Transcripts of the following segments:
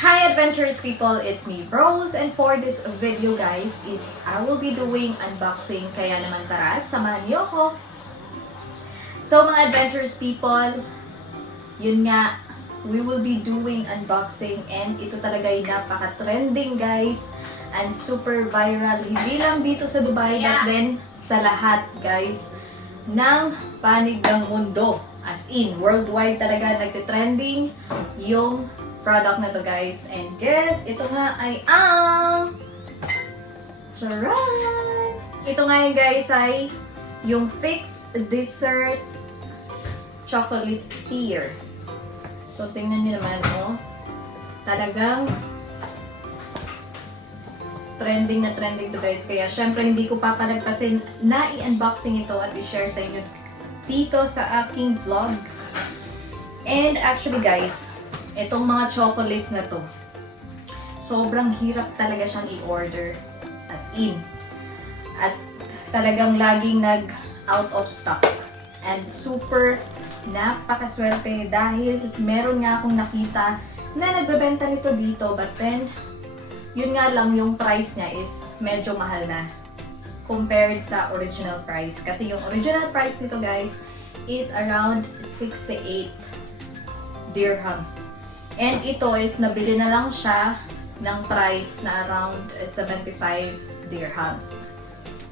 Hi adventurous people, it's me Rose, and for this video guys is I will be doing unboxing, kaya naman tara, samahan niyo ako. So mga adventurous people, yun nga, we will be doing unboxing and ito talaga yung napaka-trending guys and super viral, hindi lang dito sa Dubai but then sa lahat guys ng panig ng mundo. As in, worldwide talaga nagtitrending yung product na to guys. And guess, ito nga ay ang charan! Ito nga yun guys ay yung Fix Dessert Chocolatier. So tingnan nyo naman oh. Talagang trending na trending to guys. Kaya syempre hindi ko papalagpasin na i-unboxing ito at i-share sa inyo dito sa aking vlog. And actually guys, itong mga chocolates na to, sobrang hirap talaga siyang i-order. As in. At talagang laging nag-out of stock. And super napakaswerte dahil meron nga akong nakita na nagbebenta nito dito. But then, yun nga lang yung price niya is medyo mahal na compared sa original price. Kasi yung original price nito guys is around 68 dirhams. And ito is nabili na lang siya ng price na around 75 dirhams.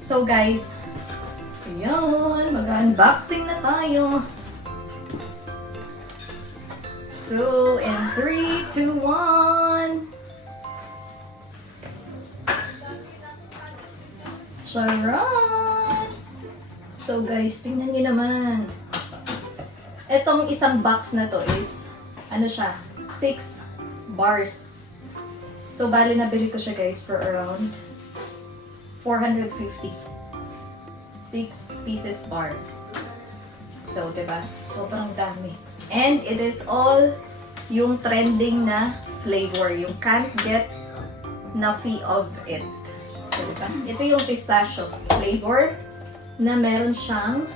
So guys, ayan, mag-unboxing na tayo. So, in 3, 2, 1. Charan! So guys, tingnan niyo naman. Etong isang box na to is, ano siya, 6 bars. So, bali nabili ko siya guys for around 450. 6 pieces bar. So, diba? Sobrang dami. And it is all yung trending na flavor. Yung can't get enough of it. So, diba? Ito yung pistachio flavor na meron siyang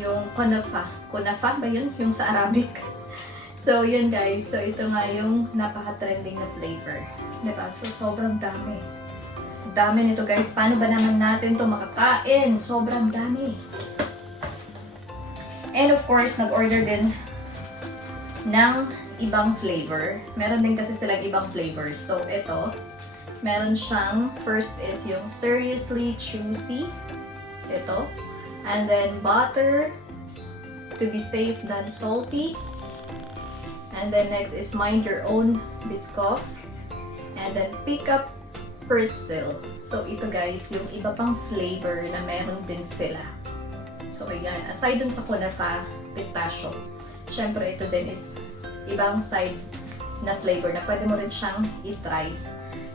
yung kunafa. Kunafa ba yun? Yung sa Arabic. So, yun guys. So, ito nga yung napaka-trending na flavor. Diba? So, sobrang dami. Dami nito guys. Paano ba naman natin to makakain? Sobrang dami. And of course, nag-order din ng ibang flavor. Meron din kasi silang ibang flavors. So, ito. Meron siyang, first is yung Seriously Choosy. Ito. And then, butter. To be safe than salty. And then next is Mind Your Own Biscoff. And then Pick Up Pretzel. So ito guys, yung iba pang flavor na meron din sila. So ayan, aside dun sa kunafa, pistachio. Syempre ito din is ibang side na flavor na pwede mo rin siyang i-try.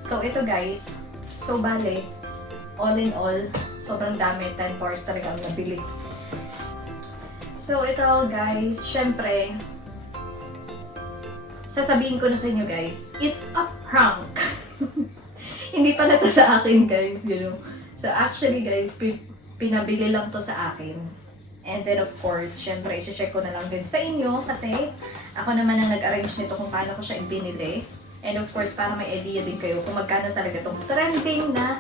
So ito guys, so bale, all in all, sobrang dami, 10 bars talaga ang nabili. So ito guys, syempre, sasabihin ko na sa inyo guys, it's a prank. Hindi pala to sa akin guys, you know. So actually guys, pinabili lang to sa akin. And then of course, syempre, i-check ko na lang din sa inyo kasi ako naman ang nag-arrange nito kung paano ko siya ibinili. And of course, para may idea din kayo kung magkano talaga tong trending na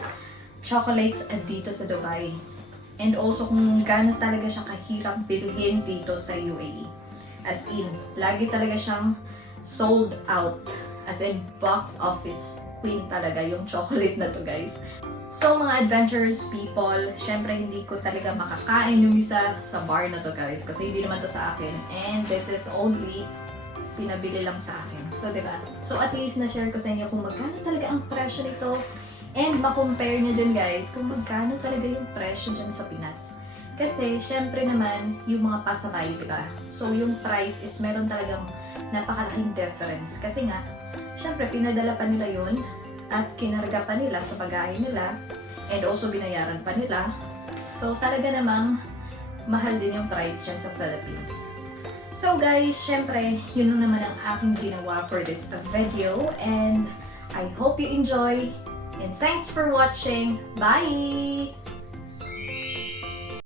chocolates dito sa Dubai. And also kung gaano talaga siya kahirap bilhin dito sa UAE. As in, lagi talaga siyang sold out. As in, box office queen talaga yung chocolate na to guys. So mga adventurous people, syempre hindi ko talaga makakain yung isa sa bar na to guys. Kasi hindi naman to sa akin. And this is only pinabili lang sa akin. So diba? So at least na-share ko sa inyo kung magkano talaga ang presyo nito. And ma-compare nyo din guys kung magkano talaga yung presyo dyan sa Pinas. Kasi syempre naman yung mga pasabay, diba? So yung price is meron talagang napakalaking difference. Kasi nga, syempre, pinadala pa nila yun at kinarga pa nila sa pag-aay nila and also binayaran pa nila. So, talaga namang mahal din yung price dyan sa Philippines. So guys, syempre, yun naman ang aking ginawa for this video and I hope you enjoy and thanks for watching. Bye!